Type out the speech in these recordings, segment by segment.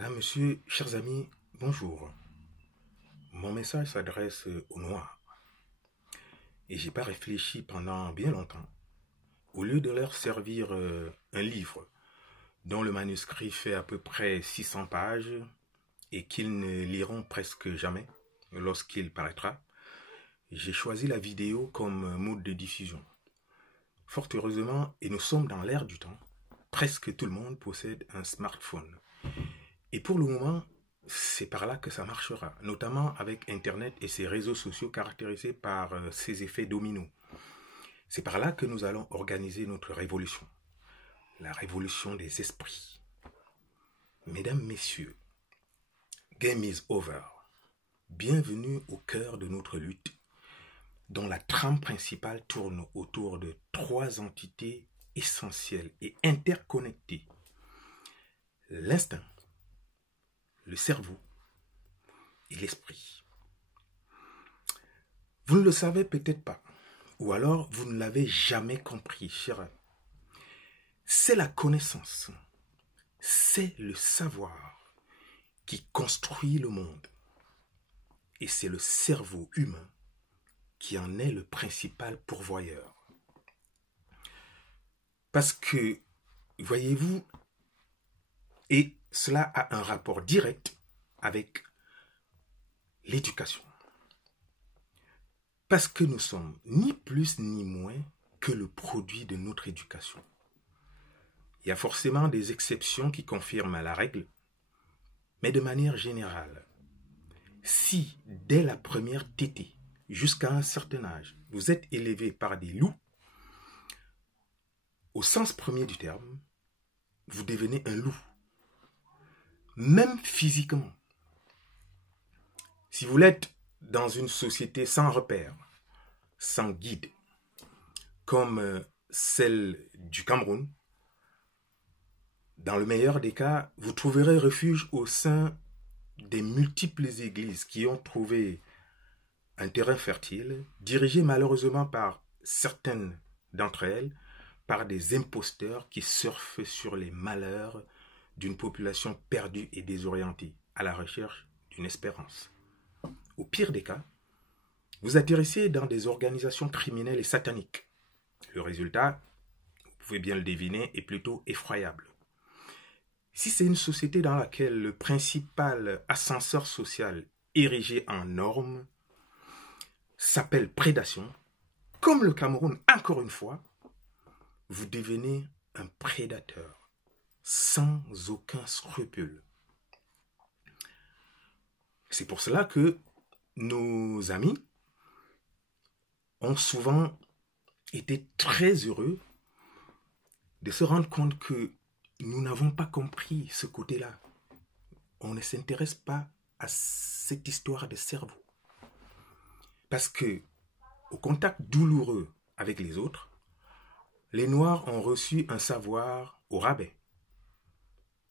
Madame, Monsieur, chers amis, bonjour. Mon message s'adresse aux Noirs. Et j'ai pas réfléchi pendant bien longtemps. Au lieu de leur servir un livre dont le manuscrit fait à peu près 600 pages et qu'ils ne liront presque jamais lorsqu'il paraîtra, j'ai choisi la vidéo comme mode de diffusion. Fort heureusement, et nous sommes dans l'ère du temps, presque tout le monde possède un smartphone. Et pour le moment, c'est par là que ça marchera, notamment avec Internet et ses réseaux sociaux caractérisés par ses effets dominos. C'est par là que nous allons organiser notre révolution, la révolution des esprits. Mesdames, messieurs, game is over. Bienvenue au cœur de notre lutte, dont la trame principale tourne autour de 3 entités essentielles et interconnectées. L'instinct, le cerveau et l'esprit. Vous ne le savez peut-être pas, ou alors vous ne l'avez jamais compris, cher. C'est la connaissance, c'est le savoir qui construit le monde. Et c'est le cerveau humain qui en est le principal pourvoyeur. Parce que, voyez-vous, et cela a un rapport direct avec l'éducation. Parce que nous sommes ni plus ni moins que le produit de notre éducation. Il y a forcément des exceptions qui confirment la règle, mais de manière générale, si dès la première tétée, jusqu'à un certain âge, vous êtes élevé par des loups, au sens premier du terme, vous devenez un loup. Même physiquement. Si vous l'êtes dans une société sans repère, sans guide, comme celle du Cameroun, dans le meilleur des cas, vous trouverez refuge au sein des multiples églises qui ont trouvé un terrain fertile, dirigé malheureusement par certaines d'entre elles, par des imposteurs qui surfent sur les malheurs d'une population perdue et désorientée, à la recherche d'une espérance. Au pire des cas, vous atterrissez dans des organisations criminelles et sataniques. Le résultat, vous pouvez bien le deviner, est plutôt effroyable. Si c'est une société dans laquelle le principal ascenseur social érigé en norme s'appelle prédation, comme le Cameroun, encore une fois, vous devenez un prédateur, sans aucun scrupule. C'est pour cela que nos amis ont souvent été très heureux de se rendre compte que nous n'avons pas compris ce côté-là. On ne s'intéresse pas à cette histoire de cerveau. Parce que, au contact douloureux avec les autres, les Noirs ont reçu un savoir au rabais,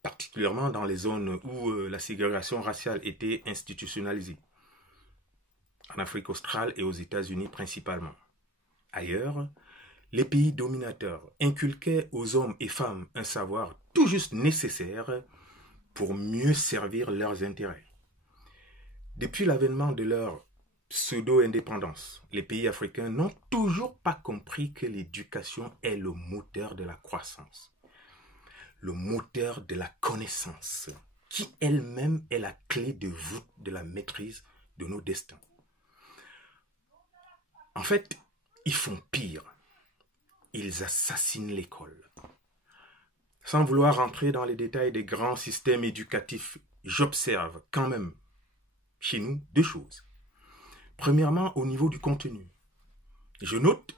particulièrement dans les zones où la ségrégation raciale était institutionnalisée, en Afrique australe et aux États-Unis principalement. Ailleurs, les pays dominateurs inculquaient aux hommes et femmes un savoir tout juste nécessaire pour mieux servir leurs intérêts. Depuis l'avènement de leur pseudo-indépendance, les pays africains n'ont toujours pas compris que l'éducation est le moteur de la croissance, le moteur de la connaissance, qui elle-même est la clé de voûte de la maîtrise de nos destins. En fait, ils font pire. Ils assassinent l'école. Sans vouloir rentrer dans les détails des grands systèmes éducatifs, j'observe quand même chez nous 2 choses. Premièrement, au niveau du contenu. Je note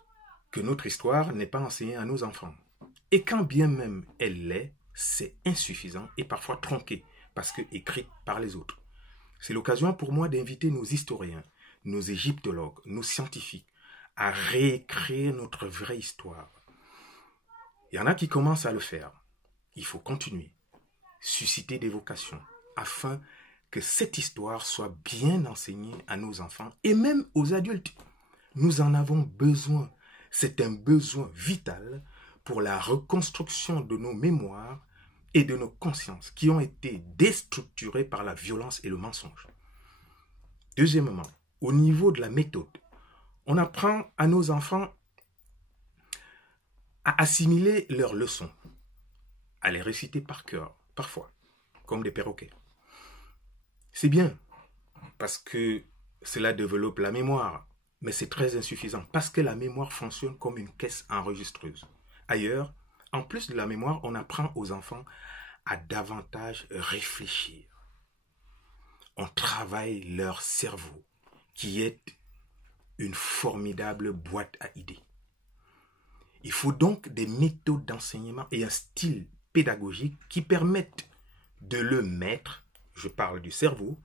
que notre histoire n'est pas enseignée à nos enfants. Et quand bien même elle l'est, c'est insuffisant et parfois tronqué parce que écrite par les autres. C'est l'occasion pour moi d'inviter nos historiens, nos égyptologues, nos scientifiques à réécrire notre vraie histoire. Il y en a qui commencent à le faire. Il faut continuer, susciter des vocations, afin que cette histoire soit bien enseignée à nos enfants et même aux adultes. Nous en avons besoin. C'est un besoin vital pour la reconstruction de nos mémoires et de nos consciences qui ont été déstructurées par la violence et le mensonge. Deuxièmement, au niveau de la méthode, on apprend à nos enfants à assimiler leurs leçons, à les réciter par cœur, parfois, comme des perroquets. C'est bien, parce que cela développe la mémoire, mais c'est très insuffisant, parce que la mémoire fonctionne comme une caisse enregistreuse. Ailleurs, en plus de la mémoire, on apprend aux enfants à davantage réfléchir. On travaille leur cerveau, qui est une formidable boîte à idées. Il faut donc des méthodes d'enseignement et un style pédagogique qui permettent de le mettre, je parle du cerveau,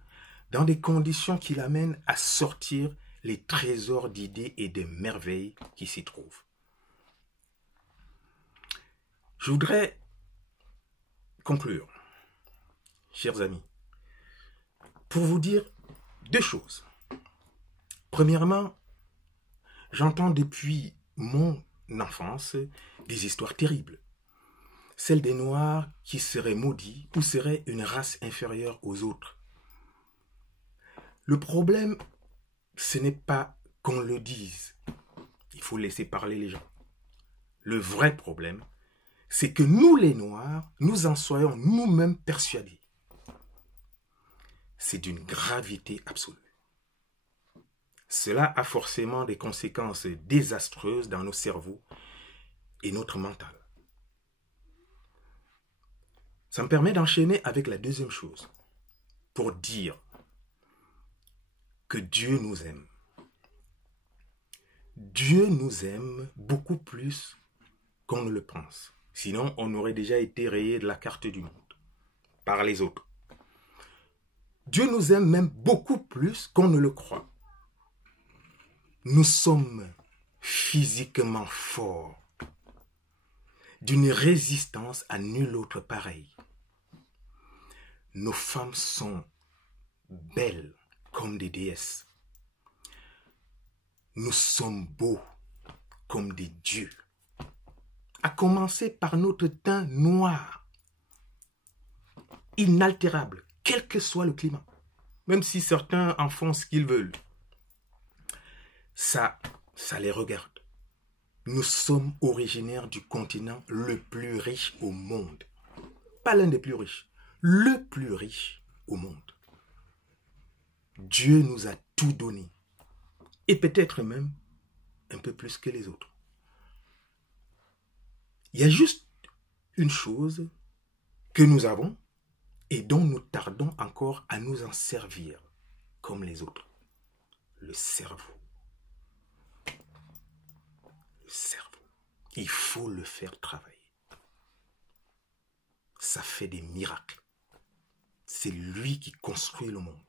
dans des conditions qui l'amènent à sortir les trésors d'idées et de merveilles qui s'y trouvent. Je voudrais conclure, chers amis, pour vous dire deux choses. Premièrement, j'entends depuis mon enfance des histoires terribles. Celles des Noirs qui seraient maudits ou seraient une race inférieure aux autres. Le problème, ce n'est pas qu'on le dise. Il faut laisser parler les gens. Le vrai problème, c'est que nous les Noirs, nous en soyons nous-mêmes persuadés. C'est d'une gravité absolue. Cela a forcément des conséquences désastreuses dans nos cerveaux et notre mental. Ça me permet d'enchaîner avec la deuxième chose, pour dire que Dieu nous aime. Dieu nous aime beaucoup plus qu'on ne le pense. Sinon, on aurait déjà été rayé de la carte du monde par les autres. Dieu nous aime même beaucoup plus qu'on ne le croit. Nous sommes physiquement forts, d'une résistance à nul autre pareil. Nos femmes sont belles comme des déesses. Nous sommes beaux comme des dieux. À commencer par notre teint noir, inaltérable, quel que soit le climat. Même si certains en font ce qu'ils veulent. Ça les regarde. Nous sommes originaires du continent le plus riche au monde. Pas l'un des plus riches, le plus riche au monde. Dieu nous a tout donné. Et peut-être même un peu plus que les autres. Il y a juste une chose que nous avons et dont nous tardons encore à nous en servir comme les autres. Le cerveau. Le cerveau. Il faut le faire travailler. Ça fait des miracles. C'est lui qui construit le monde.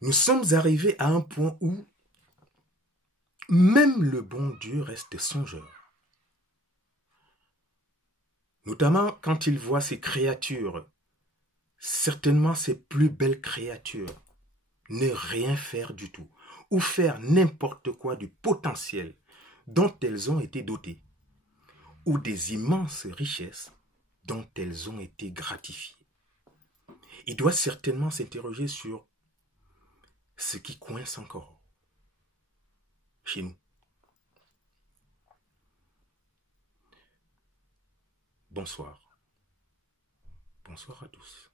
Nous sommes arrivés à un point où même le bon Dieu reste songeur. Notamment quand il voit ces créatures, certainement ses plus belles créatures, ne rien faire du tout, ou faire n'importe quoi du potentiel dont elles ont été dotées, ou des immenses richesses dont elles ont été gratifiées. Il doit certainement s'interroger sur ce qui coince encore chez nous. Bonsoir. Bonsoir à tous.